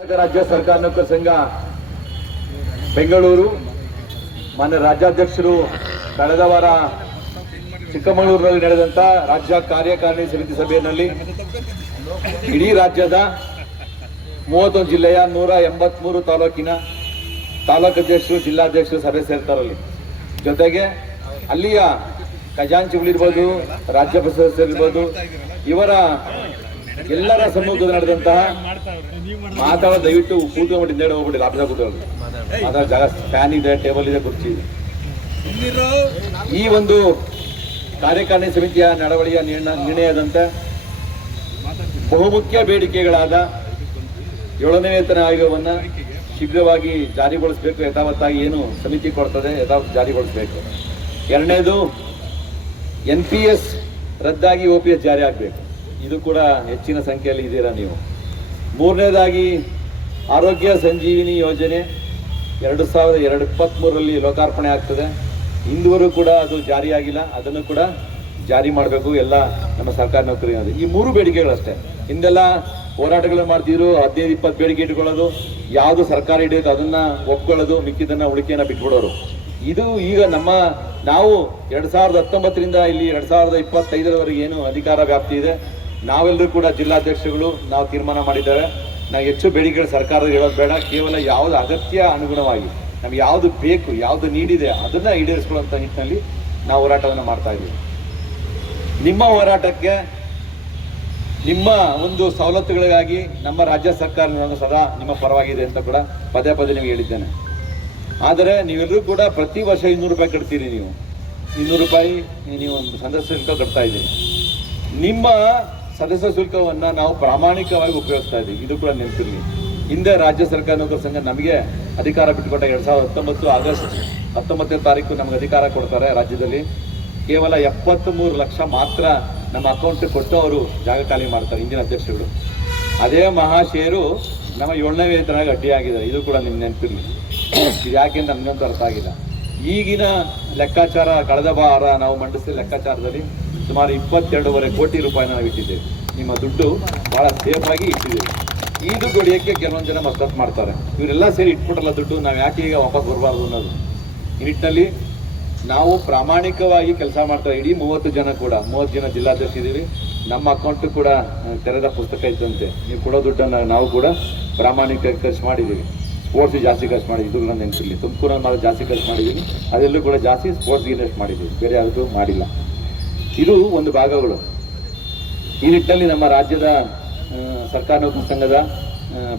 ರಾಜ್ಯ ಸರ್ಕಾರ ನೌಕರ ಸಂಘ ಬೆಂಗಳೂರು ಮಾನ್ಯ ರಾಜ್ಯಾಧ್ಯಕ್ಷರು ಕಳೆದ ವಾರ ಚಿಕ್ಕಮಗಳೂರಿನಲ್ಲಿ ನಡೆದಂತ ರಾಜ್ಯ ಕಾರ್ಯಕಾರಿಣಿ ಸಮಿತಿ ಸಭೆಯಲ್ಲಿ ಇಡೀ ರಾಜ್ಯದ 31 ಜಿಲ್ಲೆಯ 183 ತಾಲೂಕಿನ ತಾಲೂಕು ಅಧ್ಯಕ್ಷರು ಜಿಲ್ಲಾಧ್ಯಕ್ಷರು ಸಭೆ ಸೇರ್ತಾರಲ್ಲಿ. ಜೊತೆಗೆ ಅಲ್ಲಿಯ ಖಜಾಂಚಿಗಳಿರ್ಬೋದು, ರಾಜ್ಯ ಸದಸ್ಯರಿರ್ಬೋದು, ಇವರ ಎಲ್ಲರ ಸಮ್ಮುಖದಲ್ಲಿ ನಡೆದಂತಹ ಮಾತಾಡೋ ದಯವಿಟ್ಟು ಕೂತ್ಕೊಂಡ್ಬಿಟ್ಟು ಹಿಂದೆ ಹೋಗ್ಬಿಡಿ. ಆಫೀಸ ಕೂತ್ಕೊಳ್ಳಿ, ಮಾತಾಡೋ ಜಾಗ, ಫ್ಯಾನ್ ಇದೆ, ಟೇಬಲ್ ಇದೆ, ಕುರ್ಚಿ ಇದೆ. ಈ ಒಂದು ಕಾರ್ಯಕಾರಿಣಿ ಸಮಿತಿಯ ನಡವಳಿಕೆಯ ನಿರ್ಣಯದಂತೆ ಬಹುಮುಖ್ಯ ಬೇಡಿಕೆಗಳಾದ 7ನೇ ವೇತನ ಆಯೋಗವನ್ನು ಶೀಘ್ರವಾಗಿ ಜಾರಿಗೊಳಿಸಬೇಕು. ಯಥಾವತ್ತಾಗಿ ಏನು ಸಮಿತಿ ಕೊಡ್ತದೆ ಯಥಾವತ್ ಜಾರಿಗೊಳಿಸಬೇಕು. ಎರಡನೇದು NPS ರದ್ದಾಗಿ OPS ಜಾರಿ ಆಗಬೇಕು. ಇದು ಕೂಡ ಹೆಚ್ಚಿನ ಸಂಖ್ಯೆಯಲ್ಲಿ ಇದ್ದೀರಾ ನೀವು. ಮೂರನೇದಾಗಿ ಆರೋಗ್ಯ ಸಂಜೀವಿನಿ ಯೋಜನೆ 2023ರಲ್ಲಿ ಲೋಕಾರ್ಪಣೆ ಆಗ್ತದೆ. ಇಂದುವರೆಗೂ ಕೂಡ ಅದು ಜಾರಿಯಾಗಿಲ್ಲ. ಅದನ್ನು ಕೂಡ ಜಾರಿ ಮಾಡಬೇಕು ಎಲ್ಲ ನಮ್ಮ ಸರ್ಕಾರಿ ನೌಕರರಿಗೆ. ಈ 3 ಬೇಡಿಕೆಗಳಷ್ಟೇ. ಹಿಂದೆಲ್ಲ ಹೋರಾಟಗಳನ್ನು ಮಾಡ್ತಿದ್ರು, 15-20 ಬೇಡಿಕೆ ಇಟ್ಕೊಳ್ಳೋದು, ಯಾವುದು ಸರ್ಕಾರ ಹಿಡಿಯೋದು ಅದನ್ನ ಒಪ್ಕೊಳ್ಳೋದು, ಮಿಕ್ಕಿದನ್ನ ಉಳಿಕೆಯನ್ನು ಬಿಟ್ಬಿಡೋರು. ಇದು ಈಗ ನಾವು 2019ರಿಂದ ಇಲ್ಲಿ 2025ರವರೆಗೆ ಏನು ಅಧಿಕಾರ ವ್ಯಾಪ್ತಿ ಇದೆ, ನಾವೆಲ್ಲರೂ ಕೂಡ ಜಿಲ್ಲಾಧ್ಯಕ್ಷಗಳು ನಾವು ತೀರ್ಮಾನ ಮಾಡಿದ್ದೇವೆ. ನಾವು ಹೆಚ್ಚು ಬೇಡಿಕೆಗಳು ಸರ್ಕಾರದ ಹೇಳೋದು ಬೇಡ, ಕೇವಲ ಯಾವುದು ಅಗತ್ಯ ಅನುಗುಣವಾಗಿ ನಮ್ಗೆ ಯಾವುದು ಬೇಕು, ಯಾವುದು ನೀಡಿದೆ ಅದನ್ನ ಈಡೇರಿಸ್ಕೊಳ್ಳುವಂಥ ನಿಟ್ಟಿನಲ್ಲಿ ನಾವು ಹೋರಾಟವನ್ನು ಮಾಡ್ತಾ ಇದ್ದೀವಿ. ನಿಮ್ಮ ಹೋರಾಟಕ್ಕೆ, ನಿಮ್ಮ ಒಂದು ಸವಲತ್ತುಗಳಿಗಾಗಿ ನಮ್ಮ ರಾಜ್ಯ ಸರ್ಕಾರ ಸದಾ ನಿಮ್ಮ ಪರವಾಗಿದೆ ಅಂತ ಕೂಡ ಪದೇ ಪದೇ ನಿಮಗೆ ಹೇಳಿದ್ದೇನೆ. ಆದರೆ ನೀವೆಲ್ಲರೂ ಕೂಡ ಪ್ರತಿ ವರ್ಷ 200 ರೂಪಾಯಿ ಕಟ್ತೀರಿ. ನೀವು 200 ರೂಪಾಯಿ ನೀವು ಸದಸ್ಯ ಶುಲ್ಕ ಕಟ್ತಾ ಇದ್ದೀರಿ. ನಿಮ್ಮ ಸದಸ್ಯ ಶುಲ್ಕವನ್ನು ನಾವು ಪ್ರಾಮಾಣಿಕವಾಗಿ ಉಪಯೋಗಿಸ್ತಾ ಇದ್ದೀವಿ. ಇದು ಕೂಡ ನೆನಪಿರಲಿ. ಹಿಂದೆ ರಾಜ್ಯ ಸರ್ಕಾರ ನೌಕರ ಸಂಘ ನಮಗೆ ಅಧಿಕಾರ ಬಿಟ್ಟುಕೊಟ್ಟ 2019 ಆಗಸ್ಟ್ 19ನೇ ತಾರೀಕು ನಮಗೆ ಅಧಿಕಾರ ಕೊಡ್ತಾರೆ. ರಾಜ್ಯದಲ್ಲಿ ಕೇವಲ 73 ಲಕ್ಷ ಮಾತ್ರ ನಮ್ಮ ಅಕೌಂಟ್ ಕೊಟ್ಟು ಅವರು ಜಾಗ ಖಾಲಿ ಮಾಡ್ತಾರೆ ಹಿಂದಿನ ಅಧ್ಯಕ್ಷರುಗಳು. ಅದೇ ಮಹಾಶಯರು ನಮ್ಮ 7ನೇ ವೇತನಕ್ಕೆ ಅಡ್ಡಿಯಾಗಿದ್ದಾರೆ. ಇದು ಕೂಡ ನಿಮ್ಮ ನೆನಪಿರಲಿ. ಇದು ಯಾಕೆಂದ್ರೆ ನಮಗಂತೂ ಅರ್ಥ ಆಗಿಲ್ಲ. ಈಗಿನ ಲೆಕ್ಕಾಚಾರ, ಕಳೆದ ವಾರ ನಾವು ಮಂಡಿಸಿದ ಲೆಕ್ಕಾಚಾರದಲ್ಲಿ ಸುಮಾರು 22.5 ಕೋಟಿ ರೂಪಾಯಿನ ನಾವು ಇಟ್ಟಿದ್ದೇವೆ. ನಿಮ್ಮ ದುಡ್ಡು ಭಾಳ ಸೇಫಾಗಿ ಇಟ್ಟಿದ್ದೇವೆ. ಈ ದುಡ್ಡು ಹೊಡೆಯೋಕ್ಕೆ ಕೆಲವೊಂದು ಜನ ಮಸ್ತತ್ ಮಾಡ್ತಾರೆ. ಇವರೆಲ್ಲ ಸೇರಿ ಇಟ್ಬಿಟ್ರಲ್ಲ ದುಡ್ಡು, ನಾವು ಯಾಕೆ ಈಗ ವಾಪಸ್ ಬರಬಾರ್ದು ಅನ್ನೋದು. ಈ ನಿಟ್ಟಿನಲ್ಲಿ ನಾವು ಪ್ರಾಮಾಣಿಕವಾಗಿ ಕೆಲಸ ಮಾಡ್ತಾರೆ. ಇಡೀ 30 ಜನ ಕೂಡ 30 ಜನ ಜಿಲ್ಲಾಧ್ಯಕ್ಷರಿದ್ದೀವಿ. ನಮ್ಮ ಅಕೌಂಟು ಕೂಡ ತೆರೆದ ಪುಸ್ತಕ ಇದ್ದಂತೆ. ನೀವು ಕೊಡೋ ದುಡ್ಡನ್ನು ನಾವು ಕೂಡ ಪ್ರಾಮಾಣಿಕ ಖರ್ಚು ಮಾಡಿದ್ದೀವಿ. ಸ್ಪೋರ್ಟ್ಸಿಗೆ ಜಾಸ್ತಿ ಖರ್ಚು ಮಾಡಿದ್ದೀವಿ. ಇದು ನಾನು ನೆನಪಿರಲಿ. ತುಮಕೂರಲ್ಲಿ ನಾವು ಜಾಸ್ತಿ ಖರ್ಚು ಮಾಡಿದ್ದೀವಿ. ಅದೆಲ್ಲೂ ಕೂಡ ಜಾಸ್ತಿ ಸ್ಪೋರ್ಟ್ಸ್ಗೆ ಇನ್ವೆಸ್ಟ್ ಮಾಡಿದ್ದೀವಿ, ಬೇರೆ ಯಾವುದೂ ಮಾಡಿಲ್ಲ. ಇದು ಒಂದು ಭಾಗಗಳು. ಈ ನಿಟ್ಟಿನಲ್ಲಿ ನಮ್ಮ ರಾಜ್ಯದ ಸರ್ಕಾರ ನೌಕರ ಸಂಘದ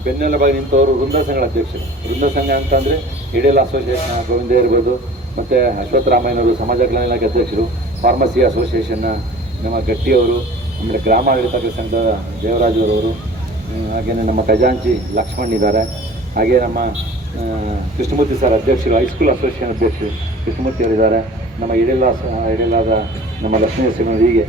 ಬೆನ್ನೆಲುಬಾಗಿ ನಿಂತವರು ವೃಂದ ಸಂಘದ ಅಧ್ಯಕ್ಷರು. ವೃಂದ ಸಂಘ ಅಂತಂದರೆ ಇಡೇಲ್ ಅಸೋಸಿಯೇಷನ್ ಗೋವಿಂದ ಇರ್ಬೋದು, ಮತ್ತು ಅಶ್ವತ್ಥರಾಮಯ್ಯನವರು ಸಮಾಜ ಕಲ್ಯಾಣ ಇಲಾಖೆ ಅಧ್ಯಕ್ಷರು, ಫಾರ್ಮಸಿ ಅಸೋಸಿಯೇಷನ್ನ ನಮ್ಮ ಗಟ್ಟಿಯವರು, ಆಮೇಲೆ ಗ್ರಾಮ ಆಡಳಿತ ಸಂಘದ ದೇವರಾಜರವರು, ಹಾಗೆಯೇ ನಮ್ಮ ಖಜಾಂಚಿ ಲಕ್ಷ್ಮಣ್ ಇದ್ದಾರೆ, ಹಾಗೆ ನಮ್ಮ ಕೃಷ್ಣಮೂರ್ತಿ ಸರ್ ಅಧ್ಯಕ್ಷರು, ಹೈಸ್ಕೂಲ್ ಅಸೋಸಿಯೇಷನ್ ಅಧ್ಯಕ್ಷರು ಕೃಷ್ಣಮೂರ್ತಿ ಅವರಿದ್ದಾರೆ, ನಮ್ಮ ಇಡೇಲಾದ ನಮ್ಮ ಲಕ್ಷ್ಮೀ ಸಿಂಗ್. ಹೀಗೆ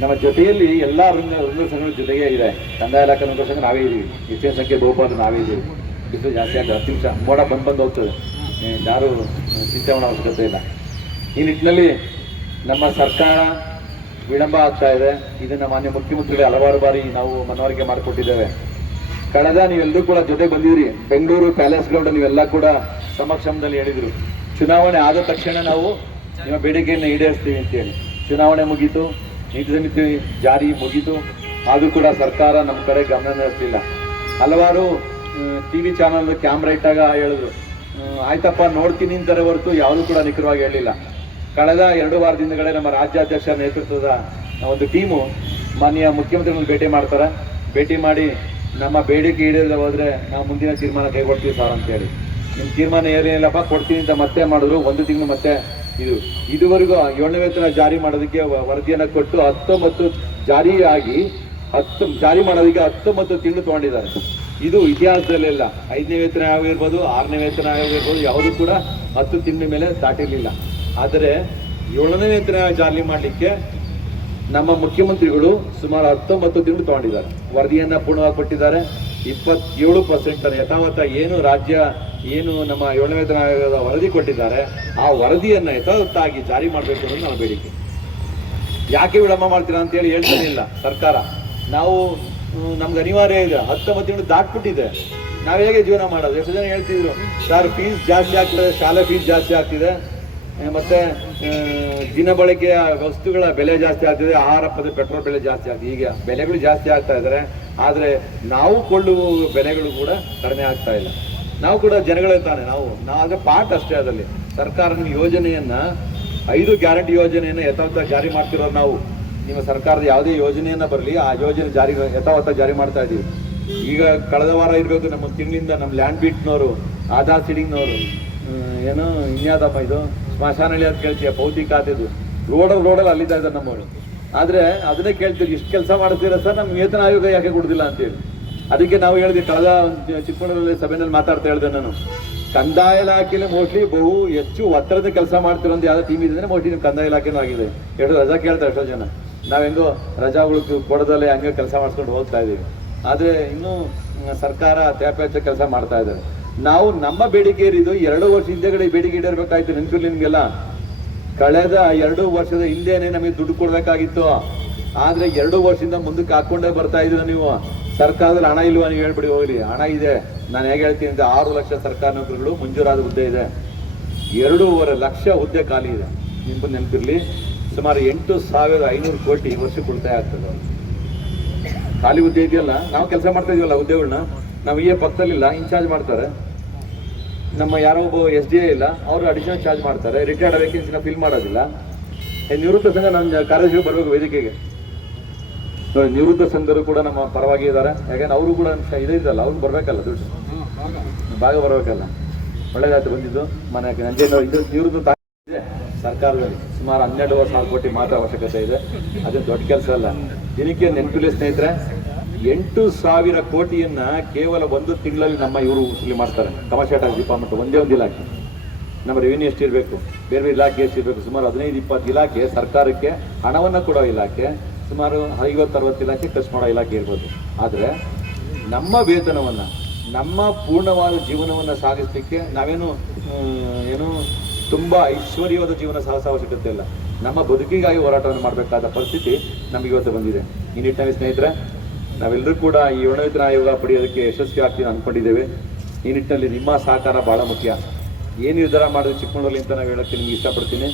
ನಮ್ಮ ಜೊತೆಯಲ್ಲಿ ಎಲ್ಲ ವೃಂದ ಸಂಘಗಳ ಜೊತೆಗೆ ಇದೆ. ಕಂದಾಯ ಇಲಾಖೆ ನೌಕರ ಸಂಘ ನಾವೇ ಇದ್ದೀವಿ. ಹೆಚ್ಚಿನ ಸಂಖ್ಯೆ ಬಹುಪಾಲು ನಾವೇ ಇದ್ದೀವಿ. ಬಿಸಿಲು ಜಾಸ್ತಿ ಆಗಿದೆ, 10 ನಿಮಿಷ ಮೋಡ ಬಂದು ಹೋಗ್ತದೆ. ಯಾರೂ ಚಿಂತೆ ಮಾಡೋ ಅವಶ್ಯಕತೆ ಇಲ್ಲ. ಈ ನಿಟ್ಟಿನಲ್ಲಿ ನಮ್ಮ ಸರ್ಕಾರ ವಿಳಂಬ ಆಗ್ತಾ ಇದೆ. ಇದನ್ನು ಮಾನ್ಯ ಮುಖ್ಯಮಂತ್ರಿಗಳು ಹಲವಾರು ಬಾರಿ ನಾವು ಮನವರಿಕೆ ಮಾಡಿಕೊಟ್ಟಿದ್ದೇವೆ. ಕಳೆದ ನೀವೆಲ್ಲರೂ ಕೂಡ ಜೊತೆ ಬಂದಿದ್ರಿ. ಬೆಂಗಳೂರು ಪ್ಯಾಲೇಸ್ ಗ್ರೌಂಡ್ ನೀವೆಲ್ಲ ಕೂಡ ಸಮಕ್ಷಮದಲ್ಲಿ ಹೇಳಿದರು, ಚುನಾವಣೆ ಆದ ತಕ್ಷಣ ನಾವು ನಿಮ್ಮ ಬೇಡಿಕೆಯನ್ನು ಈಡೇರಿಸ್ತೀವಿ ಅಂತೇಳಿ. ಚುನಾವಣೆ ಮುಗೀತು, ನೀತಿ ಸಮಿತಿ ಜಾರಿ ಮುಗೀತು, ಆದರೂ ಕೂಡ ಸರ್ಕಾರ ನಮ್ಮ ಕಡೆ ಗಮನ ಹರಿಸಲಿಲ್ಲ. ಹಲವಾರು TV ಚಾನಲ್ ಕ್ಯಾಮ್ರಾ ಇಟ್ಟಾಗ ಹೇಳಿದ್ರು, ಆಯ್ತಪ್ಪ ನೋಡ್ತೀನಿ ಅಂತಾರೆ ಹೊರತು ಯಾವುದೂ ಕೂಡ ನಿಖರವಾಗಿ ಹೇಳಿಲ್ಲ. ಕಳೆದ 2 ವಾರದಿಂದಗಳೇ ನಮ್ಮ ರಾಜ್ಯಾಧ್ಯಕ್ಷ ನೇತೃತ್ವದ ಒಂದು ಟೀಮು ಮಾನ್ಯ ಮುಖ್ಯಮಂತ್ರಿಗಳನ್ನು ಭೇಟಿ ಮಾಡ್ತಾರೆ. ಭೇಟಿ ಮಾಡಿ ನಮ್ಮ ಬೇಡಿಕೆ ಈಡೇರದೆ ಹೋದರೆ ನಾವು ಮುಂದಿನ ತೀರ್ಮಾನ ಕೈಗೊಳ್ತೀವಿ ಸರ್ ಅಂತೇಳಿ. ನಿಮ್ಮ ತೀರ್ಮಾನ ಏನೇನಿಲ್ಲಪ್ಪ ಕೊಡ್ತೀನಿ ಅಂತ ಮತ್ತೆ ಮಾಡಿದ್ರು. 1 ತಿಂಗಳು ಮತ್ತೆ ಇದುವರೆಗೂ 7ನೇ ವೇತನ ಜಾರಿ ಮಾಡೋದಕ್ಕೆ ವರದಿಯನ್ನು ಕೊಟ್ಟು 19 ಜಾರಿ ಮಾಡೋದಕ್ಕೆ 19 ತಿಂಗಳು ತೊಗೊಂಡಿದ್ದಾರೆ. ಇದು ಇತಿಹಾಸದಲ್ಲೆಲ್ಲ 5ನೇ ವೇತನ ಆಯೋಗ ಇರ್ಬೋದು, 6ನೇ ವೇತನ ಆಯೋಗ ಇರ್ಬೋದು, ಯಾವುದೂ ಕೂಡ 10 ತಿಂಗಳ ಮೇಲೆ ದಾಟಿರಲಿಲ್ಲ. ಆದರೆ 7ನೇ ವೇತನ ಜಾರಿ ಮಾಡಲಿಕ್ಕೆ ನಮ್ಮ ಮುಖ್ಯಮಂತ್ರಿಗಳು ಸುಮಾರು 19 ತಿಂಗಳು ತೊಗೊಂಡಿದ್ದಾರೆ. ವರದಿಯನ್ನು ಪೂರ್ಣವಾಗಿ ಕೊಟ್ಟಿದ್ದಾರೆ. 27% ಯಥಾವತ್ತ ಏನು ನಮ್ಮ 7ನೇ ವೇತನ ಆಯೋಗದ ವರದಿ ಕೊಟ್ಟಿದ್ದಾರೆ, ಆ ವರದಿಯನ್ನು ಯಥಾವತ್ತಾಗಿ ಜಾರಿ ಮಾಡಬೇಕು ಅನ್ನೋದು ನಮ್ಮ ಬೇಡಿಕೆ. ಯಾಕೆ ವಿಳಂಬ ಮಾಡ್ತೀರಾ ಅಂತೇಳಿ ಹೇಳ್ತಾನೆ ಇಲ್ಲ ಸರ್ಕಾರ. ನಾವು ನಮ್ಗೆ ಅನಿವಾರ್ಯ ಇದೆ. 19 ತಿಂಗಳು ದಾಟ್ಬಿಟ್ಟಿದೆ. ನಾವು ಹೇಗೆ ಜೀವನ ಮಾಡೋದು? ಎಷ್ಟು ಜನ ಹೇಳ್ತಿದ್ರು ಸರ್ ಫೀಸ್ ಜಾಸ್ತಿ ಆಗ್ತದೆ, ಶಾಲೆ ಫೀಸ್ ಜಾಸ್ತಿ ಆಗ್ತಿದೆ, ಮತ್ತೆ ದಿನ ಬಳಕೆಯ ವಸ್ತುಗಳ ಬೆಲೆ ಜಾಸ್ತಿ ಆಗ್ತಿದೆ, ಆಹಾರ ಪೆಟ್ರೋಲ್ ಬೆಲೆ ಜಾಸ್ತಿ ಆಗ್ತದೆ. ಈಗ ಬೆಲೆಗಳು ಜಾಸ್ತಿ ಆಗ್ತಾ ಇದ್ದಾರೆ, ಆದರೆ ನಾವು ಕೊಳ್ಳುವ ಬೆಲೆಗಳು ಕೂಡ ಕಡಿಮೆ ಆಗ್ತಾ ಇಲ್ಲ. ನಾವು ಕೂಡ ಜನಗಳೇ ತಾನೆ, ನಾವು ಅದ್ರ ಪಾರ್ಟ್ ಅಷ್ಟೇ. ಅದರಲ್ಲಿ ಸರ್ಕಾರದ ಯೋಜನೆಯನ್ನ 5 ಗ್ಯಾರಂಟಿ ಯೋಜನೆಯನ್ನು ಯಥಾವತ್ತ ಜಾರಿ ಮಾಡ್ತಿರೋರು ನಾವು. ನಿಮ್ಮ ಸರ್ಕಾರದ ಯಾವುದೇ ಯೋಜನೆಯನ್ನ ಬರಲಿ, ಆ ಯೋಜನೆ ಯಥಾವತ್ತ ಜಾರಿ ಮಾಡ್ತಾ ಇದ್ದೀವಿ. ಈಗ ಕಳೆದ ವಾರ ಇರಬೇಕು, ನಮ್ಮ ತಿಂಗಳಿಂದ ನಮ್ಮ ಲ್ಯಾಂಡ್ ಬೀಟ್ನವರು, ಆಧಾರ್ ಸೀಡಿಂಗ್ನವರು, ಏನು ಇನ್ಯಾದಮ್ಮ ಇದು ಸ್ಮಶಾನಹಳ್ಳಿ ಅಂತ ಕೇಳ್ತೀಯ, ಭೌತಿಕ ಖಾತೆದು ರೋಡಲ್ಲಿ ಅಲ್ಲಿದ್ದ ಇದ್ದಾರೆ ನಮ್ಮವರು. ಆದರೆ ಅದನ್ನೇ ಕೇಳ್ತೀವಿ, ಇಷ್ಟು ಕೆಲಸ ಮಾಡ್ತೀರಾ ಸರ್, ನಮ್ಮ ವೇತನ ಆಯೋಗ ಯಾಕೆ ಕೊಡುದಿಲ್ಲ ಅಂತೇಳಿ. ಅದಕ್ಕೆ ನಾವು ಹೇಳಿದ್ವಿ, ಕಳೆದ ಚಿಕ್ಕಮಗಳೂರಲ್ಲಿ ಸಭೆಯಲ್ಲಿ ಮಾತಾಡ್ತಾ ಹೇಳಿದೆ ನಾನು, ಕಂದಾಯ ಇಲಾಖೆಯಲ್ಲಿ ಮೋಸ್ಟ್ಲಿ ಬಹು ಹೆಚ್ಚು ಒತ್ತಡದ ಕೆಲಸ ಮಾಡ್ತಿರೋ ಅಂತ ಯಾವುದೋ ಟೀಮ್ ಇದೆ, ಮೋಸ್ಟ್ಲಿ ನೀವು ಕಂದಾಯ ಇಲಾಖೆನೂ ಆಗಿದೆ. ಎರಡು ರಜಾ ಕೇಳ್ತಾರೆ ಎಷ್ಟೋ ಜನ, ನಾವು ಹೆಂಗೋ ರಜಾಗಳು ಕೊಡೋದಲ್ಲೇ ಹಂಗೆ ಕೆಲಸ ಮಾಡ್ಕೊಂಡು ಹೋಗ್ತಾ ಇದ್ದೀವಿ. ಆದರೆ ಇನ್ನೂ ಸರ್ಕಾರ ತೇಪೆಚ್ಚ ಕೆಲಸ ಮಾಡ್ತಾ ಇದ್ದಾರೆ. ನಾವು ನಮ್ಮ ಬೇಡಿಕೆ ಏರಿದು 2 ವರ್ಷ ಹಿಂದೆಗಡೆ ಬೇಡಿಕೆ ಇಡಬೇಕಾಯ್ತು. ನೆನಪಿರ್ಲಿ ನಿಮಗೆಲ್ಲ, ಕಳೆದ 2 ವರ್ಷದ ಹಿಂದೆನೇ ನಮಗೆ ದುಡ್ಡು ಕೊಡಬೇಕಾಗಿತ್ತು. ಆದರೆ 2 ವರ್ಷದಿಂದ ಮುಂದಕ್ಕೆ ಹಾಕ್ಕೊಂಡೇ ಬರ್ತಾ ಇದ್ದೀರ ನೀವು. ಸರ್ಕಾರದಲ್ಲಿ ಹಣ ಇಲ್ವಾ ನೀವು ಹೇಳ್ಬಿಡಿ, ಹೋಗ್ಲಿ, ಹಣ ಇದೆ. ನಾನು ಹೇಗೆ ಹೇಳ್ತೀನಿ ಅಂತ, 6 ಲಕ್ಷ ಸರ್ಕಾರಿ ನೌಕರಿಗಳು ಮಂಜೂರಾದ ಹುದ್ದೆ ಇದೆ, 2.5 ಲಕ್ಷ ಹುದ್ದೆ ಖಾಲಿ ಇದೆ. ನಿಮ್ಗೆ ನೆನಪಿರ್ಲಿ, ಸುಮಾರು 8,500 ಕೋಟಿ ವರ್ಷಕ್ಕೆ ಉಳಿತಾಯ ಆಗ್ತದೆ. ಖಾಲಿ ಹುದ್ದೆ ಇದೆಯಲ್ಲ, ನಾವು ಕೆಲಸ ಮಾಡ್ತಾ ಇದೀವಲ್ಲ ಹುದ್ದೆಗಳನ್ನ, ನಾವು ಈ ಪಕ್ಕದಲ್ಲಿಲ್ಲ, ಇನ್ಚಾರ್ಜ್ ಮಾಡ್ತಾರೆ. ನಮ್ಮ ಯಾರೋ ಒಬ್ಬ SDA ಇಲ್ಲ, ಅವರು ಅಡಿಷನಲ್ ಚಾರ್ಜ್ ಮಾಡ್ತಾರೆ. ರಿಟೈರ್ಡ್ ವೇಕೆನ್ಸಿನ ಫಿಲ್ ಮಾಡೋದಿಲ್ಲ. ನಿವೃತ್ತ ಸಂಘ ನನ್ನ ಕಾರ್ಯದರ್ಶಿ ಬರಬೇಕು ವೇದಿಕೆಗೆ. ನೋಡಿ, ನಿವೃತ್ತ ಸಂಘರು ಕೂಡ ನಮ್ಮ ಪರವಾಗಿ ಇದ್ದಾರೆ. ಯಾಕಂದ್ರೆ ಅವರು ಕೂಡ ಇದಲ್ಲ, ಅವ್ರು ಬರಬೇಕಲ್ಲ, ದುಡ್ಡು ಭಾಗ ಬರಬೇಕಲ್ಲ. ಒಳ್ಳೆದಾಯ್ತು ಬಂದಿದ್ದು. ಮನೆ ಇದು ನಿವೃತ್ತ ಇದೆ ಸರ್ಕಾರದಲ್ಲಿ ಸುಮಾರು 12,000 ಕೋಟಿ ಮಾತ್ರ ಅವಶ್ಯಕತೆ ಇದೆ. ಅದೇನು ದೊಡ್ಡ ಕೆಲಸ ಅಲ್ಲ. ದಿನಕ್ಕೆ ನೆನಪಿಲ್ಲ ಸ್ನೇಹಿತರೆ, 8,000 ಕೋಟಿಯನ್ನ ಕೇವಲ 1 ತಿಂಗಳಲ್ಲಿ ನಮ್ಮ ಇವರು ವಸೂಲಿ ಮಾಡ್ತಾರೆ. ಕಮರ್ಷಿಯಲ್ ಟ್ಯಾಕ್ಸ್ ಡಿಪಾರ್ಟ್ಮೆಂಟ್ ಒಂದೇ ಒಂದು ಇಲಾಖೆ. ನಮ್ಮ ರೆವಿನ್ಯೂ ಎಷ್ಟಿರಬೇಕು, ಬೇರೆ ಬೇರೆ ಇಲಾಖೆ ಎಷ್ಟಿರಬೇಕು, ಸುಮಾರು 15-20 ಇಲಾಖೆ ಸರ್ಕಾರಕ್ಕೆ ಹಣವನ್ನು ಕೊಡೋ ಇಲಾಖೆ, ಸುಮಾರು 50-60 ಇಲಾಖೆ ಖರ್ಚು ಮಾಡೋ ಇಲಾಖೆ ಇರ್ಬೋದು. ಆದರೆ ನಮ್ಮ ವೇತನವನ್ನು, ನಮ್ಮ ಪೂರ್ಣವಾದ ಜೀವನವನ್ನು ಸಾಗಿಸಲಿಕ್ಕೆ ನಾವೇನು ತುಂಬ ಐಶ್ವರ್ಯವಾದ ಜೀವನ ಸಾಹಸ ಅವಶ್ಯಕತೆ ಇಲ್ಲ. ನಮ್ಮ ಬದುಕಿಗಾಗಿ ಹೋರಾಟವನ್ನು ಮಾಡಬೇಕಾದ ಪರಿಸ್ಥಿತಿ ನಮಗೆ ಇವತ್ತು ಬಂದಿದೆ. ಈ ನಿಟ್ಟಿನಲ್ಲಿ ಸ್ನೇಹಿತರೆ, ನಾವೆಲ್ಲರೂ ಕೂಡ ಈ ವೇತನ ಆಯೋಗ ಪಡೆಯೋದಕ್ಕೆ ಯಶಸ್ವಿ ಆಗ್ತೀವಿ ಅಂದ್ಕೊಂಡಿದ್ದೇವೆ. ಈ ನಿಟ್ಟಿನಲ್ಲಿ ನಿಮ್ಮ ಸಹಕಾರ ಭಾಳ ಮುಖ್ಯ. ಏನು ನಿರ್ಧಾರ ಮಾಡಿದ್ರೆ ಚಿಕ್ಕಮಗಳೂರಲ್ಲಿ ಅಂತ ನಾವು ಹೇಳೋಕ್ಕೆ ನಿಮ್ಗೆ ಇಷ್ಟಪಡ್ತೀನಿ.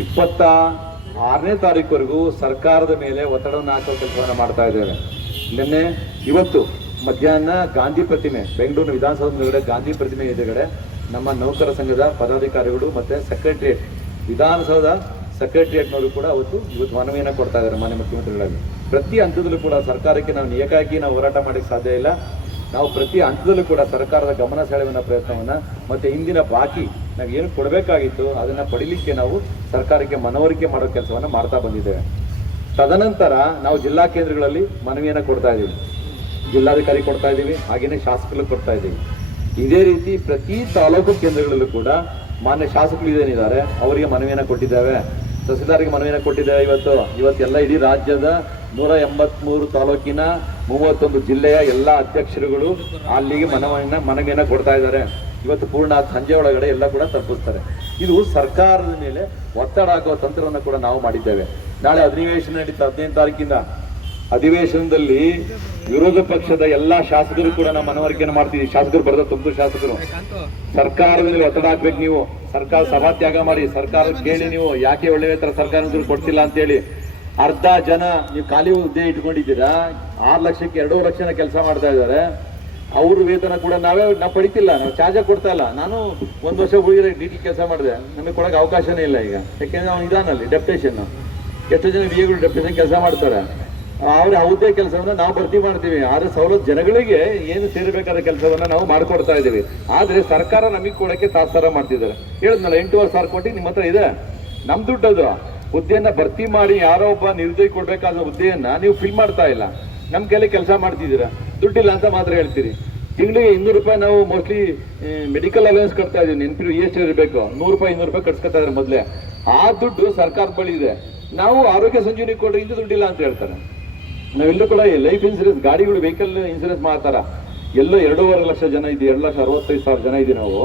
26ನೇ ತಾರೀಕುವರೆಗೂ ಸರ್ಕಾರದ ಮೇಲೆ ಒತ್ತಡವನ್ನು ಹಾಕೋ ಕೆಲಸವನ್ನು ಮಾಡ್ತಾ ಇದ್ದೇವೆ. ಇವತ್ತು ಮಧ್ಯಾಹ್ನ ಗಾಂಧಿ ಪ್ರತಿಮೆ, ಬೆಂಗಳೂರು ವಿಧಾನಸೌಧ ಮುಂದೆ ಗಾಂಧಿ ಪ್ರತಿಮೆ ಎದುರುಗಡೆ ನಮ್ಮ ನೌಕರ ಸಂಘದ ಪದಾಧಿಕಾರಿಗಳು ಮತ್ತು ಸೆಕ್ರೆಟರಿಯೇಟ್, ವಿಧಾನಸೌಧ ಸೆಕ್ರೆಟರಿಯೇಟ್ನವರು ಕೂಡ ಇವತ್ತು ಮನವಿಯನ್ನು ಕೊಡ್ತಾ ಇದ್ದಾರೆ ಮಾನ್ಯ ಮುಖ್ಯಮಂತ್ರಿಗಳಾಗಿ. ಪ್ರತಿ ಹಂತದಲ್ಲೂ ಕೂಡ ಸರ್ಕಾರಕ್ಕೆ ನಾವು ಏಕಾಗಿ ನಾವು ಹೋರಾಟ ಮಾಡೋಕ್ಕೆ ಸಾಧ್ಯ ಇಲ್ಲ. ನಾವು ಪ್ರತಿ ಹಂತದಲ್ಲೂ ಕೂಡ ಸರ್ಕಾರದ ಗಮನ ಸೆಳೆಯುವ ಪ್ರಯತ್ನವನ್ನು ಮತ್ತು ಇಂದಿನ ಬಾಕಿ ನಾವು ಏನು ಕೊಡಬೇಕಾಗಿತ್ತು ಅದನ್ನು ಪಡೀಲಿಕ್ಕೆ ನಾವು ಸರ್ಕಾರಕ್ಕೆ ಮನವರಿಕೆ ಮಾಡೋ ಕೆಲಸವನ್ನು ಮಾಡ್ತಾ ಬಂದಿದ್ದೇವೆ. ತದನಂತರ ನಾವು ಜಿಲ್ಲಾ ಕೇಂದ್ರಗಳಲ್ಲಿ ಮನವಿಯನ್ನು ಕೊಡ್ತಾ ಇದ್ದೀವಿ, ಜಿಲ್ಲಾಧಿಕಾರಿ ಕೊಡ್ತಾ ಇದ್ದೀವಿ, ಹಾಗೆಯೇ ಶಾಸಕರಿಗೆ ಕೊಡ್ತಾ ಇದ್ದೀವಿ. ಇದೇ ರೀತಿ ಪ್ರತಿ ತಾಲೂಕು ಕೇಂದ್ರಗಳಲ್ಲೂ ಕೂಡ ಮಾನ್ಯ ಶಾಸಕರು ಏನಿದ್ದಾರೆ ಅವರಿಗೆ ಮನವಿಯನ್ನು ಕೊಟ್ಟಿದ್ದೇವೆ, ತಹಸೀಲ್ದಾರ್ಗೆ ಮನವಿಯನ್ನು ಕೊಟ್ಟಿದ್ದೇವೆ. ಇವತ್ತೆಲ್ಲ ಇಡೀ ರಾಜ್ಯದ 183 ತಾಲೂಕಿನ 31 ಜಿಲ್ಲೆಯ ಎಲ್ಲ ಅಧ್ಯಕ್ಷರುಗಳು ಅಲ್ಲಿಗೆ ಮನವಿಯನ್ನು ಕೊಡ್ತಾ ಇದ್ದಾರೆ. ಇವತ್ತು ಪೂರ್ಣ ಸಂಜೆ ಒಳಗಡೆ ಎಲ್ಲ ಕೂಡ ತಲುಪಿಸ್ತಾರೆ. ಇದು ಸರ್ಕಾರದ ಮೇಲೆ ಒತ್ತಡ ಹಾಕುವ ತಂತ್ರವನ್ನು ಕೂಡ ನಾವು ಮಾಡಿದ್ದೇವೆ. ನಾಳೆ ಅಧಿವೇಶನ ನಡೀತಾ 15ನೇ ತಾರೀಕಿಂದ ಅಧಿವೇಶನದಲ್ಲಿ ವಿರೋಧ ಪಕ್ಷದ ಎಲ್ಲ ಶಾಸಕರು ಕೂಡ ನಾವು ಮನವರಿಕೆಯನ್ನು ಮಾಡ್ತೀವಿ. ಶಾಸಕರು ಬರೆದ ತುಮಕೂರು ಶಾಸಕರು ಸರ್ಕಾರದ ಮೇಲೆ ಒತ್ತಡ ಹಾಕ್ಬೇಕು. ನೀವು ಸರ್ಕಾರ ಸಭಾತ್ಯಾಗ ಮಾಡಿ, ಸರ್ಕಾರ ಕೇಳಿ ನೀವು ಯಾಕೆ ಒಳ್ಳೆ ವೇತನ ಸರ್ಕಾರ ಕೊಡ್ತಿಲ್ಲ ಅಂತೇಳಿ. ಅರ್ಧ ಜನ ನೀವು ಖಾಲಿ ಹುದ್ದೆ ಇಟ್ಕೊಂಡಿದ್ದೀರಾ, 6 ಲಕ್ಷಕ್ಕೆ 2 ಲಕ್ಷನ ಕೆಲಸ ಮಾಡ್ತಾ ಇದ್ದಾರೆ. ಅವ್ರ ವೇತನ ಕೂಡ ನಾವು ಪಡಿತಿಲ್ಲ, ನಾವು ಚಾರ್ಜ್ ಕೊಡ್ತಾ ಇಲ್ಲ. ನಾನು 1 ವರ್ಷ ಹುಡುಗಿರ ಡಿಟಿ ಕೆಲಸ ಮಾಡಿದೆ, ನಮಗೆ ಕೊಡೋಕೆ ಅವಕಾಶನೇ ಇಲ್ಲ ಈಗ. ಯಾಕೆಂದ್ರೆ ಅವ್ನು ಇದಾನಲ್ಲಿ ಡೆಪ್ಟೇಷನ್, ಎಷ್ಟು ಜನ ವಿಎಗಳು ಡೆಪ್ಟೇಷನ್ ಕೆಲಸ ಮಾಡ್ತಾರೆ. ಅವ್ರ ಹುದ್ದೆ ಕೆಲಸವನ್ನು ನಾವು ಭರ್ತಿ ಮಾಡ್ತೀವಿ. ಆದರೆ ಸವಲತ್ತು ಜನಗಳಿಗೆ ಏನು ಸೇರಬೇಕಾದ ಕೆಲಸವನ್ನು ನಾವು ಮಾಡಿಕೊಡ್ತಾ ಇದ್ದೀವಿ. ಆದರೆ ಸರ್ಕಾರ ನಮಗೆ ಕೊಡೋಕ್ಕೆ ತಾತ್ಸಾರ ಮಾಡ್ತಿದ್ದಾರೆ. ಹೇಳಿದ್ನಲ್ಲ, 8,500 ಕೋಟಿ ನಿಮ್ಮ ಹತ್ರ ಇದೆ, ನಮ್ಮ ದುಡ್ಡದು. ಹುದ್ದೆಯನ್ನು ಭರ್ತಿ ಮಾಡಿ ಯಾರೋ ಒಬ್ಬ ನಿರ್ದಯ ಕೊಡಬೇಕಾದ ಹುದ್ದೆಯನ್ನು ನೀವು ಫಿಲ್ ಮಾಡ್ತಾ ಇಲ್ಲ. ನಮ್ಮ ಕೈಲಿ ಕೆಲಸ ಮಾಡ್ತಿದ್ದೀರಾ, ದುಡ್ಡಿಲ್ಲ ಅಂತ ಮಾತ್ರ ಹೇಳ್ತೀರಿ. ತಿಂಗಳಿಗೆ 200 ರೂಪಾಯಿ ನಾವು ಮೋಸ್ಟ್ಲಿ ಮೆಡಿಕಲ್ ಅಲವೆನ್ಸ್ ಕಟ್ತಾ ಇದ್ದೀವಿ. ನೆನಪಿರು ಎಷ್ಟು ಇರಬೇಕು, 100 ರೂಪಾಯಿ 200 ರೂಪಾಯಿ ಕಟ್ಸ್ಕೊತಾ ಇದ್ದಾರೆ ಮೊದಲೇ. ಆ ದುಡ್ಡು ಸರ್ಕಾರದ ಬಳಿ ಇದೆ. ನಾವು ಆರೋಗ್ಯ ಸಂಜೀವನಿ ಕೊಡ್ರಿ, ಇದು ದುಡ್ಡಿಲ್ಲ ಅಂತ ಹೇಳ್ತಾರೆ. ನಾವೆಲ್ಲರೂ ಕೂಡ ಲೈಫ್ ಇನ್ಸೂರೆನ್ಸ್, ಗಾಡಿಗಳು ವೆಹಿಕಲ್ ಇನ್ಸೂರೆನ್ಸ್ ಮಾಡ್ತಾರ. ಎಲ್ಲ 2.5 ಲಕ್ಷ ಜನ ಇದೆ, 2,65,000 ಜನ ಇದೆ. ನಾವು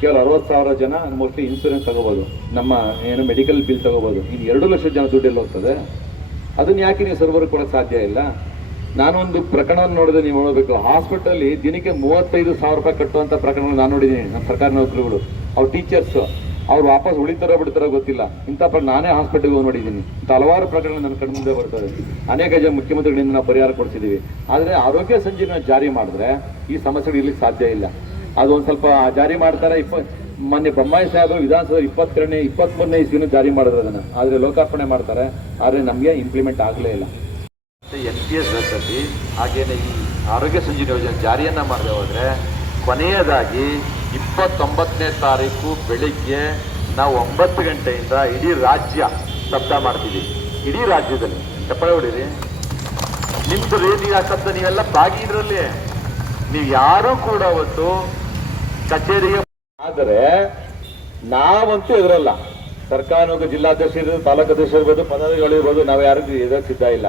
ಕೇವಲ 60,000 ಜನ ಮೋಸ್ಟ್ಲಿ ಇನ್ಸೂರೆನ್ಸ್ ತಗೋಬೋದು, ನಮ್ಮ ಏನು ಮೆಡಿಕಲ್ ಬಿಲ್ ತಗೋಬೋದು. ಇನ್ನು 2 ಲಕ್ಷ ಜನ ದುಡ್ಡೆಲ್ಲ ಹೋಗ್ತದೆ. ಅದನ್ನು ಯಾಕೆ ನೀವು ಸರ್ವರ್ ಕೊಡೋಕ್ಕೆ ಸಾಧ್ಯ ಇಲ್ಲ? ನಾನೊಂದು ಪ್ರಕರಣವನ್ನು ನೋಡಿದೆ, ನೀವು ನೋಡಬೇಕು. ಹಾಸ್ಪಿಟಲ್ ದಿನಕ್ಕೆ 35,000 ರೂಪಾಯಿ ಕಟ್ಟುವಂತ ಪ್ರಕರಣ ನಾನು ನೋಡಿದ್ದೀನಿ. ನಮ್ಮ ಸರ್ಕಾರಿ ನೌಕರಿಗಳು, ಅವ್ರು ಟೀಚರ್ಸ್, ಅವ್ರು ವಾಪಸ್ ಉಳಿತಾರೋ ಬಿಡ್ತಾರೋ ಗೊತ್ತಿಲ್ಲ. ಇಂಥ ನಾನೇ ಹಾಸ್ಪಿಟಲ್ಗೆ ಹೋಗಿ ನೋಡಿದ್ದೀನಿ. ಇಂಥ ಹಲವಾರು ಪ್ರಕರಣ ನನ್ನ ಕಣ್ಮುಂದೆ ಬರ್ತದೆ. ಅನೇಕ ಜನ ಮುಖ್ಯಮಂತ್ರಿಗಳಿಂದ ನಾವು ಪರಿಹಾರ ಕೊಡಿಸಿದ್ದೀವಿ. ಆದರೆ ಆರೋಗ್ಯ ಸಂಜೀವನ ಜಾರಿ ಮಾಡಿದ್ರೆ ಈ ಸಮಸ್ಯೆಗಳು ಇರ್ಲಿಕ್ಕೆ ಸಾಧ್ಯ ಇಲ್ಲ. ಅದೊಂದು ಸ್ವಲ್ಪ ಜಾರಿ ಮಾಡ್ತಾರೆ. ಮೊನ್ನೆ ಬೊಮ್ಮಾಯಿ ಸಾಹೇಬರು ವಿಧಾನಸಭೆ 23ನೇ ಇಸ್ವಿನ ಜಾರಿ ಮಾಡಿದ್ರು ಅದನ್ನು. ಆದರೆ ಲೋಕಾರ್ಪಣೆ ಮಾಡ್ತಾರೆ, ಆದರೆ ನಮಗೆ ಇಂಪ್ಲಿಮೆಂಟ್ ಆಗಲೇ ಇಲ್ಲ. NPS ರದ್ದತಿ, ಹಾಗೇನೆ ಈ ಆರೋಗ್ಯ ಸಂಜೀವನಿ ಯೋಜನೆ ಜಾರಿಯನ್ನು ಮಾಡದೆ ಹೋದರೆ ಕೊನೆಯದಾಗಿ 29ನೇ ತಾರೀಕು ಬೆಳಿಗ್ಗೆ ನಾವು 9 ಗಂಟೆಯಿಂದ ಇಡೀ ರಾಜ್ಯ ಶಬ್ದ ಮಾಡ್ತೀವಿ. ಇಡೀ ರಾಜ್ಯದಲ್ಲಿ ಚಪ್ಪಳೆ ಹೊಡೀರಿ. ನಿಮ್ದು ರೇಡಿಯೋ ಆ ಶಬ್ದ ನೀವೆಲ್ಲ ಭಾಗಿ ಇದರಲ್ಲಿ, ನೀವು ಯಾರೂ ಕೂಡ ಅವತ್ತು ಕಚೇರಿಗೆ. ಆದರೆ ನಾವಂತೂ ಎದುರಲ್ಲ. ಸರ್ಕಾರ ಜಿಲ್ಲಾಧ್ಯಕ್ಷ ಇರ್ಬೋದು, ತಾಲೂಕು ಅಧ್ಯಕ್ಷ ಇರ್ಬೋದು, ಪದಾಧಿಕಾರಿಗಳಿರ್ಬೋದು, ನಾವು ಯಾರಿಗೂ ಎದುರು ಸಿದ್ಧ ಇಲ್ಲ.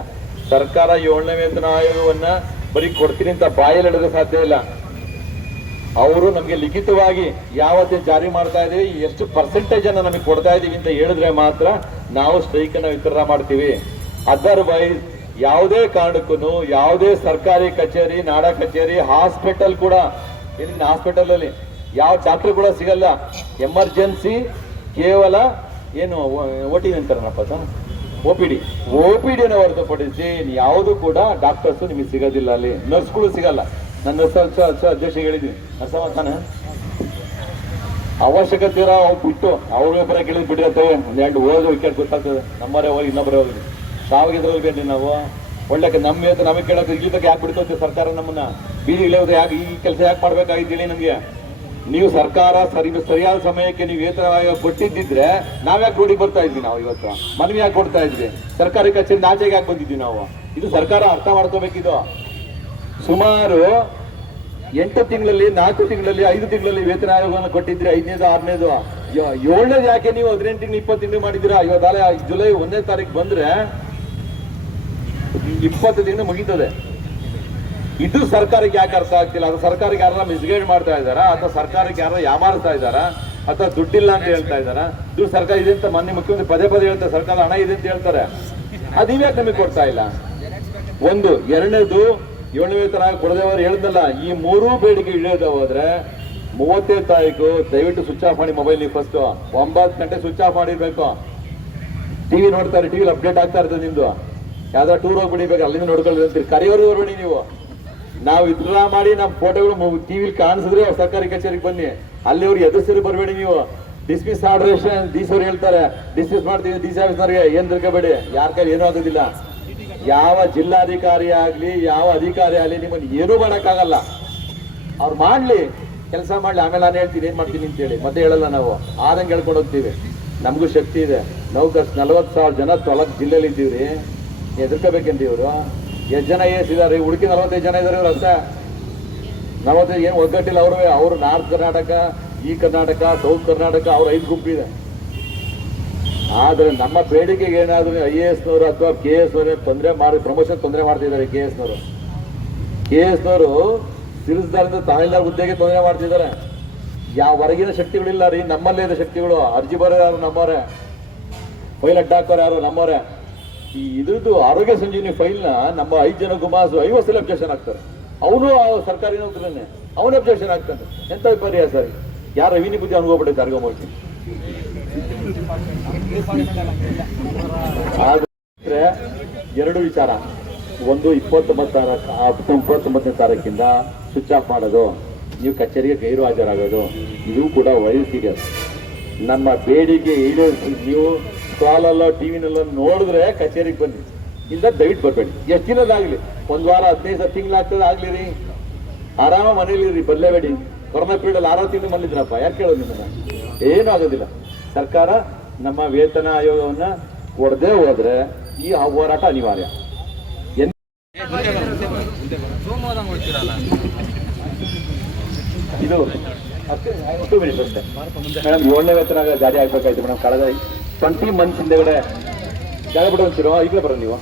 ಸರ್ಕಾರ 7ನೇ ವೇತನ ಆಯೋಗವನ್ನ ಬರೀ ಕೊಡ್ತೀನಿ ಅಂತ ಬಾಯಲ್ಲಿ ಹೇಳೋದು ಸಾಧ್ಯ ಇಲ್ಲ. ಅವರು ನಮಗೆ ಲಿಖಿತವಾಗಿ ಯಾವತ್ತೇ ಜಾರಿ ಮಾಡ್ತಾ ಇದೀವಿ, ಎಷ್ಟು ಪರ್ಸೆಂಟೇಜ್ ಅನ್ನು ನಮಗೆ ಕೊಡ್ತಾ ಇದೀವಿ ಅಂತ ಹೇಳಿದ್ರೆ ಮಾತ್ರ ನಾವು ಸ್ಟ್ರೈಕ್ ಅನ್ನು ವಿತರಣೆ ಮಾಡ್ತೀವಿ. ಅದರ್ವೈಸ್ ಯಾವುದೇ ಕಾರಣಕ್ಕೂ ಯಾವುದೇ ಸರ್ಕಾರಿ ಕಚೇರಿ, ನಾಡ ಕಚೇರಿ, ಹಾಸ್ಪಿಟಲ್ ಕೂಡ, ಇನ್ನು ಹಾಸ್ಪಿಟಲ್ ಅಲ್ಲಿ ಯಾವ ಡಾಕ್ಟರ್ ಕೂಡ ಸಿಗಲ್ಲ. ಎಮರ್ಜೆನ್ಸಿ ಕೇವಲ ಏನು OT ಅಂತಾರನಪ್ಪ, OPD ಹೊರತುಪಡಿಸಿ ಯಾವುದು ಕೂಡ ಡಾಕ್ಟರ್ಸ್ ನಿಮಗೆ ಸಿಗೋದಿಲ್ಲ. ಅಲ್ಲಿ ನರ್ಸ್ಗಳು ಸಿಗಲ್ಲ. ನನ್ನ ಅಧ್ಯಕ್ಷ ಹೇಳಿದ್ವಿ, ಅಸಮಾಧಾನ ಅವಶ್ಯಕತೆ ಇರೋ ಬಿಟ್ಟು ಅವ್ರಿಗೆ ಬರ ಕೇಳಿದ್ ಬಿಟ್ಟಿರ್ತೇವೆ. ಒಂದೆರಡು ಓದೋ ವಿಕೆಟ್ ಗೊತ್ತಾಗ್ತದೆ. ನಮ್ಮರೇ ಹೋಗಿ ಇನ್ನೊಬ್ಬರೇ ಹೋಗಿ ಸಾವಿಗೆದ್ರಲ್ಲಿ ಬೇಡಿ ನಾವು ಒಳ್ಳೆ ನಮಗೆ ಕೇಳೋದು ಇಲ್ಲಿ ತಕ್ಕ ಯಾಕೆ ಬಿಡ್ತೋತೀವಿ ಸರ್ಕಾರ ನಮ್ಮನ್ನ ಬೀದಿಗಿಳಿಯೋದು ಯಾಕೆ, ಈ ಕೆಲಸ ಯಾಕೆ ಮಾಡ್ಬೇಕಾಗಿದ್ದೀನಿ ನಮಗೆ? ನೀವು ಸರ್ಕಾರ ಸರಿಯಾದ ಸಮಯಕ್ಕೆ ನೀವು ವೇತನ ಕೊಟ್ಟಿದ್ದಿದ್ರೆ ನಾವ್ಯಾಕೆ ರೋಡಿಗೆ ಬರ್ತಾ ಇದ್ವಿ? ನಾವು ಇವತ್ತು ಮನವಿ ಯಾಕೆ ಕೊಡ್ತಾ ಇದ್ವಿ? ಸರ್ಕಾರಿ ಕಚೇರಿ ಆಚೆಗೆ ಯಾಕೆ ಬಂದಿದ್ವಿ ನಾವು? ಇದು ಸರ್ಕಾರ ಅರ್ಥ ಮಾಡ್ಕೋಬೇಕಿದು. ಸುಮಾರು 8 ತಿಂಗಳಲ್ಲಿ, 4 ತಿಂಗಳಲ್ಲಿ, 5 ತಿಂಗಳಲ್ಲಿ ವೇತನ ಆಯೋಗವನ್ನು ಕೊಟ್ಟಿದ್ರಿ. 5ನೇದು, 6ನೇದು, 7ನೇದು ಯಾಕೆ ನೀವು 18 ತಿಂಗಳು 20 ತಿಂಗಳು ಮಾಡಿದ್ದೀರಾ? ಇವತ್ತಾಲೆ ಜುಲೈ 1ನೇ ತಾರೀಕು ಬಂದ್ರೆ 20 ತಿಂಗಳು ಮುಗೀತದೆ. ಇದು ಸರ್ಕಾರಕ್ಕೆ ಯಾಕೆ ಅರ್ಥ ಆಗ್ತಿಲ್ಲ? ಅದು ಸರ್ಕಾರಕ್ಕೆ ಯಾರನ್ನ ಮಿಸ್ಗೈಡ್ ಮಾಡ್ತಾ ಇದ್ದಾರಾ, ಅಥವಾ ಸರ್ಕಾರಕ್ಕೆ ಯಾರನ್ನ ಯಾಮಾರಿಸ್ತಾ ಇದ್ದಾರಾ, ಅಥವಾ ದುಡ್ಡಿಲ್ಲ ಅಂತ ಹೇಳ್ತಾ ಇದ್ದಾರಾ? ದುಡ್ಡು ಸರ್ಕಾರ ಇದೆ ಅಂತ ಮೊನ್ನೆ ಮುಖ್ಯಮಂತ್ರಿ ಪದೇ ಹೇಳ್ತಾರೆ, ಸರ್ಕಾರ ಹಣ ಇದೆ ಅಂತ ಹೇಳ್ತಾರೆ. ಅದು ಇವ್ಯಾಕೆ ನಮಗೆ ಕೊಡ್ತಾ ಇಲ್ಲ? ಒಂದು. ಎರಡನೇದು, 7ನೇ ವೇತನ ಕೊಡದೇವರು ಹೇಳಿದ್ನಲ್ಲ, ಈ 3 ಬೇಡಿಕೆ ಇಳಿಯೋದು ಹೋದ್ರೆ 30ನೇ ತಾರೀಕು ದಯವಿಟ್ಟು ಸ್ವಿಚ್ ಆಫ್ ಮಾಡಿ ಮೊಬೈಲ್. ನೀವು ಫಸ್ಟ್ 9 ಗಂಟೆ ಸ್ವಿಚ್ ಆಫ್ ಮಾಡಿರ್ಬೇಕು. ಟಿವಿ ನೋಡ್ತಾರೆ, ಟಿವಿಲಿ ಅಪ್ಡೇಟ್ ಆಗ್ತಾ ಇರ್ತದೆ ನಿಮ್ದು. ಯಾವ್ದಾರ ಟೂರ್ ಹೋಗ್ಬಿಡಿಬೇಕು, ಅಲ್ಲಿಂದ ನೋಡ್ಕೊಳ್ಳಿ ಅಂತೀರಿ. ಕರೆಯೋರು ಬರ್ಬೇಡಿ ನೀವು. ನಾವು ವಿತ್ಡ್ರಾ ಮಾಡಿ ನಮ್ಮ ಫೋಟೋಗಳು ಟಿವಿಲಿ ಕಾಣಿಸಿದ್ರೆ ಸರ್ಕಾರಿ ಕಚೇರಿಗೆ ಬನ್ನಿ. ಅಲ್ಲಿ ಅವ್ರಿಗೆ ಎದುರಿಸಿದ್ರೆ ಬರಬೇಡಿ ನೀವು. ಡಿಸ್ಮಿಸ್ ಆರ್ಡರ್ ಡಿಸಿ ಅವ್ರು ಹೇಳ್ತಾರೆ, ಡಿಸ್ಮಿಸ್ ಮಾಡ್ತೀವಿ ಡಿಸಿ ಆಫೀಸ್ನವ್ರಿಗೆ, ಏನ್ ತಿಳ್ಕೋಬೇಡಿ. ಯಾರ ಕೈ ಏನೂ ಆಗೋದಿಲ್ಲ. ಯಾವ ಜಿಲ್ಲಾಧಿಕಾರಿ ಆಗ್ಲಿ, ಯಾವ ಅಧಿಕಾರಿ ಆಗ್ಲಿ ನಿಮ್ಮನ್ನು ಏನೂ ಮಾಡೋಕ್ಕಾಗಲ್ಲ. ಅವ್ರು ಮಾಡ್ಲಿ, ಕೆಲಸ ಮಾಡ್ಲಿ, ಆಮೇಲೆ ನಾನು ಹೇಳ್ತೀನಿ ಏನ್ ಮಾಡ್ತೀನಿ ಅಂತ ಹೇಳಿ ಮತ್ತೆ ಹೇಳಲ್ಲ. ನಾವು ಆದಂಗೆ ಹೇಳ್ಕೊಂಡು ಹೋಗ್ತೀವಿ. ನಮಗೂ ಶಕ್ತಿ ಇದೆ. ನೌಕರ್ಸ್ 40,000 ಜನ ಜಿಲ್ಲೆಯಲ್ಲಿ ಇದ್ದೀವ್ರಿ. ಎದುರ್ಕೋಬೇಕಂತ ಇವರು ಎಷ್ಟು ಜನ ಇದ್ದಾರೆ? ಹುಡುಕಿ 45 ಜನ ಇದ್ದಾರೆ. ಇವ್ರು ಅಷ್ಟೇ 45 ಏನು ಒಗ್ಗಟ್ಟಿಲ್ಲ. ಅವರು ನಾರ್ತ್ ಕರ್ನಾಟಕ, ಈ ಕರ್ನಾಟಕ, ಸೌತ್ ಕರ್ನಾಟಕ, ಅವ್ರ 5 ಗುಂಪಿದೆ. ಆದರೆ ನಮ್ಮ ಬೇಡಿಕೆಗೆ ಏನಾದರೂ IAS ಅಥವಾ KS ತೊಂದರೆ ಮಾಡಿ, ಪ್ರಮೋಷನ್ ತೊಂದರೆ ಮಾಡ್ತಿದ್ದಾರೆ. KS ತಿಳಿಸ್ದಾರಿಂದ ತಹಸೀಲ್ದಾರ್ ಹುದ್ದೆಗೆ ತೊಂದರೆ ಮಾಡ್ತಿದ್ದಾರೆ. ಯಾವ ಹೊರಗಿನ ಶಕ್ತಿಗಳಿಲ್ಲ ರೀ, ನಮ್ಮಲ್ಲೇ ಇದೆ ಶಕ್ತಿಗಳು. ಅರ್ಜಿ ಬರೋ ಯಾರು ನಮ್ಮವರೇ, ಫೈಲ್ ಅಡ್ಡಾಕೋರು ಯಾರು ನಮ್ಮವರೇ. ಈ ಇದ್ರದ್ದು ಆರೋಗ್ಯ ಸಂಜೀವನಿ ಫೈಲ್ನ ನಮ್ಮ 5 ಜನ ಗುಮಾಸು 50 ಸಲ ಅಬ್ಜೆಕ್ಷನ್ ಆಗ್ತಾರೆ. ಅವನು ಸರ್ಕಾರಿ ನೌಕರನ್ನೇ, ಅವನು ಅಬ್ಜೆಕ್ಷನ್ ಆಗ್ತಾನೆ. ಎಂತ ವಿಪರ್ಯಾಸ ಸರಿ. ಯಾರು ರವಿನಿ ಬುದ್ಧಿ ಅನುಭವಪಟ್ಟಿದ್ದೆ ಅರ್ಗೋಮೋಗಿ. ಆದ್ರೆ 2 ವಿಚಾರ. ಒಂದು 29ನೇ ತಾರೀಕಿಂದ ಸ್ವಿಚ್ ಆಫ್ ಮಾಡೋದು, ನೀವು ಕಚೇರಿಗೆ ಗೈರು ಹಾಜರಾಗೋದು, ಇದು ಕೂಡ ವೈಲ್ ಸೀರಿಯಸ್. ನಮ್ಮ ಬೇಡಿಕೆ ಈಡೇರಿಸಿ ನೀವು ಸ್ಟಾಲಲ್ಲೋ ಟಿವಿನಲ್ಲೋ ನೋಡಿದ್ರೆ ಕಚೇರಿಗೆ ಬನ್ನಿ, ಇಲ್ಲ ದಯವಿಟ್ಟು ಬರಬೇಡಿ. ಎಷ್ಟು ದಿನದಾಗಲಿ, 1 ವಾರ 15 ತಿಂಗಳಾಗ್ತದೆ ಆಗ್ಲಿ ರೀ, ಆರಾಮ ಮನೇಲಿ ಬರಲೇಬೇಡಿ. ಕೊರೋನಾ ಪೀರಿಯಡ್ 6 ತಿಂಗಳು ಮನೇಲಿದ್ರಪ್ಪ, ಯಾಕೆ ಕೇಳೋದು ನಿಮ್ಮನ್ನ? ಏನೂ ಆಗೋದಿಲ್ಲ. ಸರ್ಕಾರ ನಮ್ಮ ವೇತನ ಆಯೋಗವನ್ನ ಕೊಡದೆ ಹೋದ್ರೆ ಈ ಹೋರಾಟ ಅನಿವಾರ್ಯ. ಇದು 2 ಮಿನಿಟ್ ಅಷ್ಟೇ ಮೇಡಮ್. 7ನೇ ವೇತನ ಜಾರಿ ಆಗ್ಬೇಕಾಯ್ತು ಮೇಡಮ್. ಕಳೆದ 20 ಮಂತ್ಸ್ ಹಿಂದೆಗಡೆ ಜಾಗ ಬಿಡುವಂತಿರೋ ಈಗಲೇ ಬರೋ ನೀವು.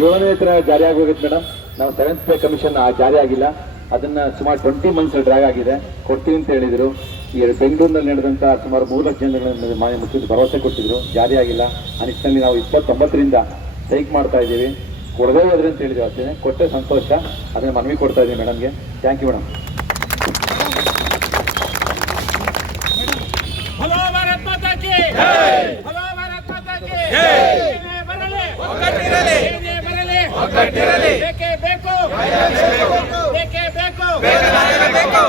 7ನೇ ವೇತನ ಜಾರಿ ಆಗೋಗಿತ್ತು ಮೇಡಮ್. ನಾವು 7th ಪೇ ಕಮಿಷನ್ ಜಾರಿ ಆಗಿಲ್ಲ. ಅದನ್ನ ಸುಮಾರು 20 ಮಂತ್ಸ್ ಡ್ರ್ಯಾಗ್ ಆಗಿದೆ. ಕೊಡ್ತೀವಿ ಅಂತ ಹೇಳಿದ್ರು. ಈ ಬೆಂಗಳೂರಿನಲ್ಲಿ ನಡೆದಂತ ಸುಮಾರು 3 ಲಕ್ಷ ಜನಗಳ ಮಾನ್ಯ ಮುಖ್ಯಮಂತ್ರಿ ಭರವಸೆ ಕೊಟ್ಟಿದ್ರು, ಜಾರಿ ಆಗಿಲ್ಲ. ಆ ನಿಟ್ಟಿನಲ್ಲಿ ನಾವು 29ರಿಂದ ಸ್ಟ್ರೈಕ್ ಮಾಡ್ತಾ ಇದ್ದೀವಿ. ಕೊಡದೇ ಹೋದ್ರೆ ಅಂತ ಹೇಳಿದ್ವಿ ಅಷ್ಟೇ, ಕೊಟ್ಟೆ ಸಂತೋಷ. ಅದನ್ನ ಮನವಿ ಕೊಡ್ತಾ ಇದ್ದೀನಿ ಮೇಡಮ್ಗೆ. Thank you madam. Hello Bharat ಮಾತಾ ಕಿ ಜೈ, ಹಲೋ ಭಾರತ್ ಮಾತಾ ಕಿ ಜೈ. ಏನೇ ಬರಲಿ ಒಗ್ಗಟ್ಟಿರಲಿ, ಏನೇ ಬರಲಿ ಒಗ್ಗಟ್ಟಿರಲಿ, ಬೇಕೇ ಬೇಕು ಬೇಕೇ ಬೇಕು ಬೇಕು.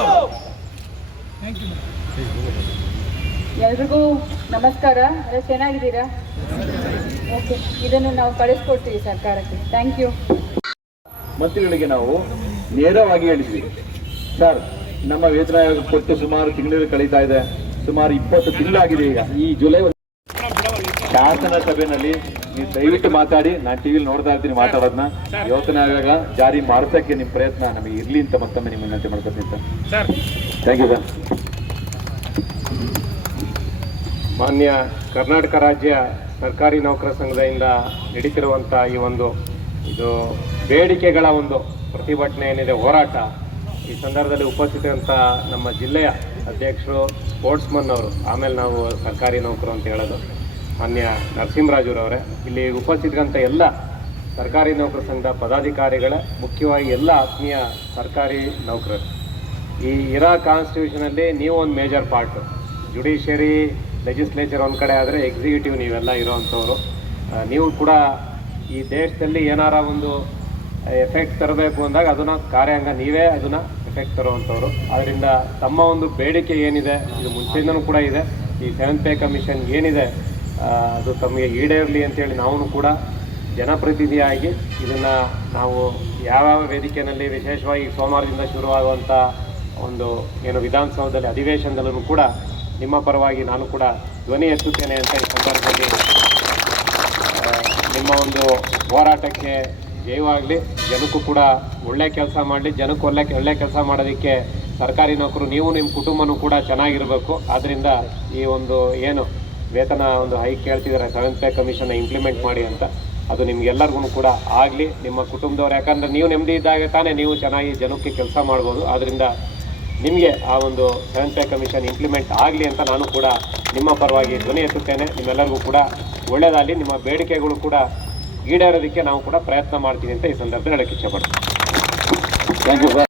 ಎಲ್ರಿಗೂ ನಮಸ್ಕಾರ. ಎಲ್ಲ ಚೆನ್ನಾಗಿದ್ದೀರಾ? ಓಕೆ, ಇದನ್ನು ನಾವು ಕಳಿಸ್ಕೊಡ್ತೀವಿ ಸರ್ಕಾರಕ್ಕೆ. Thank you. ಮಂತ್ರಿಗಳಿಗೆ ನಾವು ನೇರವಾಗಿ ಹೇಳಿದ್ವಿ, ಸರ್ ನಮ್ಮ ವೇತನ ಆಯೋಗ ಕೊಟ್ಟು ಸುಮಾರು ತಿಂಗಳು ಕಳೀತಾ ಇದೆ, ಸುಮಾರು 20 ತಿಂಗಳಾಗಿದೆ. ಈಗ ಈ ಜುಲೈ ಶಾಸನ ಸಭೆಯಲ್ಲಿ ನೀವು ದಯವಿಟ್ಟು ಮಾತಾಡಿ, ನಾನು ಟಿವಿಲಿ ನೋಡ್ತಾ ಇರ್ತೀನಿ ಮಾತಾಡೋದನ್ನ. ವೇತನ ಆಯೋಗ ಜಾರಿ ಮಾಡಿಸೋಕ್ಕೆ ನಿಮ್ಮ ಪ್ರಯತ್ನ ನಮಗೆ ಇರಲಿ ಅಂತ ಮತ್ತೊಮ್ಮೆ ನಿಮ್ಮ ವಿನಂತಿ ಮಾಡ್ಕೊತೀನಿ ಸರ್. Thank you sir. ಮಾನ್ಯ ಕರ್ನಾಟಕ ರಾಜ್ಯ ಸರ್ಕಾರಿ ನೌಕರ ಸಂಘದಿಂದ ನಡೀತಿರುವಂಥ ಈ ಒಂದು ಬೇಡಿಕೆಗಳ ಒಂದು ಪ್ರತಿಭಟನೆ ಏನಿದೆ, ಹೋರಾಟ, ಈ ಸಂದರ್ಭದಲ್ಲಿ ಉಪಸ್ಥಿತರಂಥ ನಮ್ಮ ಜಿಲ್ಲೆಯ ಅಧ್ಯಕ್ಷರು, ಸ್ಪೋರ್ಟ್ಸ್ಮನ್ ಅವರು, ಆಮೇಲೆ ನಾವು ಸರ್ಕಾರಿ ನೌಕರು ಅಂತ ಹೇಳೋದು ಮಾನ್ಯ ನರಸಿಂಹರಾಜುರವರೇ, ಇಲ್ಲಿ ಉಪಸ್ಥಿತರಂಥ ಎಲ್ಲ ಸರ್ಕಾರಿ ನೌಕರ ಸಂಘದ ಪದಾಧಿಕಾರಿಗಳ, ಮುಖ್ಯವಾಗಿ ಎಲ್ಲ ಆತ್ಮೀಯ ಸರ್ಕಾರಿ ನೌಕರರು, ಈ ಇರಾ ಕಾನ್ಸ್ಟಿಟ್ಯೂಷನಲ್ಲಿ ನೀವು ಒಂದು ಮೇಜರ್ ಪಾರ್ಟು. ಜುಡಿಷಿಯರಿ, ಲೆಜಿಸ್ಲೇಚರ್ ಒಂದು ಕಡೆ ಆದರೆ ಎಕ್ಸಿಕ್ಯೂಟಿವ್ ನೀವೆಲ್ಲ ಇರೋವಂಥವ್ರು. ನೀವು ಕೂಡ ಈ ದೇಶದಲ್ಲಿ ಏನಾರ ಒಂದು ಎಫೆಕ್ಟ್ ತರಬೇಕು ಅಂದಾಗ ಅದನ್ನು ಕಾರ್ಯಾಂಗ ನೀವೇ ಅದನ್ನು ಎಫೆಕ್ಟ್ ತರುವಂಥವ್ರು. ಆದ್ದರಿಂದ ತಮ್ಮ ಒಂದು ಬೇಡಿಕೆ ಏನಿದೆ, ಇದು ಮುಂಚೆಯಿಂದನೂ ಕೂಡ ಇದೆ, ಈ 7th ಪೇ ಕಮಿಷನ್ ಏನಿದೆ ಅದು ತಮಗೆ ಈಡೇರಲಿ ಅಂತೇಳಿ ನಾವು ಕೂಡ ಜನಪ್ರತಿನಿಧಿಯಾಗಿ ಇದನ್ನು ನಾವು ಯಾವ್ಯಾವ ವೇದಿಕೆಯಲ್ಲಿ, ವಿಶೇಷವಾಗಿ ಸೋಮವಾರದಿಂದ ಶುರುವಾಗುವಂಥ ಒಂದು ಏನು ವಿಧಾನಸೌಧದಲ್ಲಿ ಅಧಿವೇಶನದಲ್ಲೂ ಕೂಡ ನಿಮ್ಮ ಪರವಾಗಿ ನಾನು ಕೂಡ ಧ್ವನಿ ಎತ್ತುತ್ತೇನೆ ಅಂತ ಈ ಸಂದರ್ಭದಲ್ಲಿ ನಿಮ್ಮ ಒಂದು ಹೋರಾಟಕ್ಕೆ ಜಯವಾಗಲಿ. ಜನಕ್ಕೂ ಕೂಡ ಒಳ್ಳೆ ಕೆಲಸ ಮಾಡಲಿ. ಜನಕ್ಕೆ ಒಳ್ಳೆ ಕೆಲಸ ಮಾಡೋದಕ್ಕೆ ಸರ್ಕಾರಿ ನೌಕರು ನೀವು ನಿಮ್ಮ ಕುಟುಂಬನೂ ಕೂಡ ಚೆನ್ನಾಗಿರಬೇಕು. ಆದ್ದರಿಂದ ಈ ಒಂದು ಏನು ವೇತನ ಒಂದು ಹೈಕ್ ಕೇಳ್ತಿದ್ದಾರೆ 7th ಪೇ ಕಮಿಷನ್ನ ಇಂಪ್ಲಿಮೆಂಟ್ ಮಾಡಿ ಅಂತ, ಅದು ನಿಮ್ಗೆಲ್ಲರಿಗೂ ಕೂಡ ಆಗಲಿ, ನಿಮ್ಮ ಕುಟುಂಬದವ್ರು. ಯಾಕಂದರೆ ನೀವು ನೆಮ್ಮದಿ ಇದ್ದಾಗ ತಾನೇ ನೀವು ಚೆನ್ನಾಗಿ ಜನಕ್ಕೆ ಕೆಲಸ ಮಾಡ್ಬೋದು. ಆದ್ದರಿಂದ ನಿಮಗೆ ಆ ಒಂದು 7th ಪೇ ಕಮಿಷನ್ ಇಂಪ್ಲಿಮೆಂಟ್ ಆಗಲಿ ಅಂತ ನಾನು ಕೂಡ ನಿಮ್ಮ ಪರವಾಗಿ ಧ್ವನಿ ಎತ್ತುತ್ತೇನೆ. ನಿಮ್ಮೆಲ್ಲರಿಗೂ ಕೂಡ ಒಳ್ಳೆಯದಾಗಲಿ. ನಿಮ್ಮ ಬೇಡಿಕೆಗಳು ಕೂಡ ಈಡೇರೋದಕ್ಕೆ ನಾವು ಕೂಡ ಪ್ರಯತ್ನ ಮಾಡ್ತೀವಿ ಅಂತ ಈ ಸಂದರ್ಭದಲ್ಲಿ ಹೇಳಕ್ಕೆ ಇಷ್ಟಪಡ್ತೀನಿ. Thank you sir.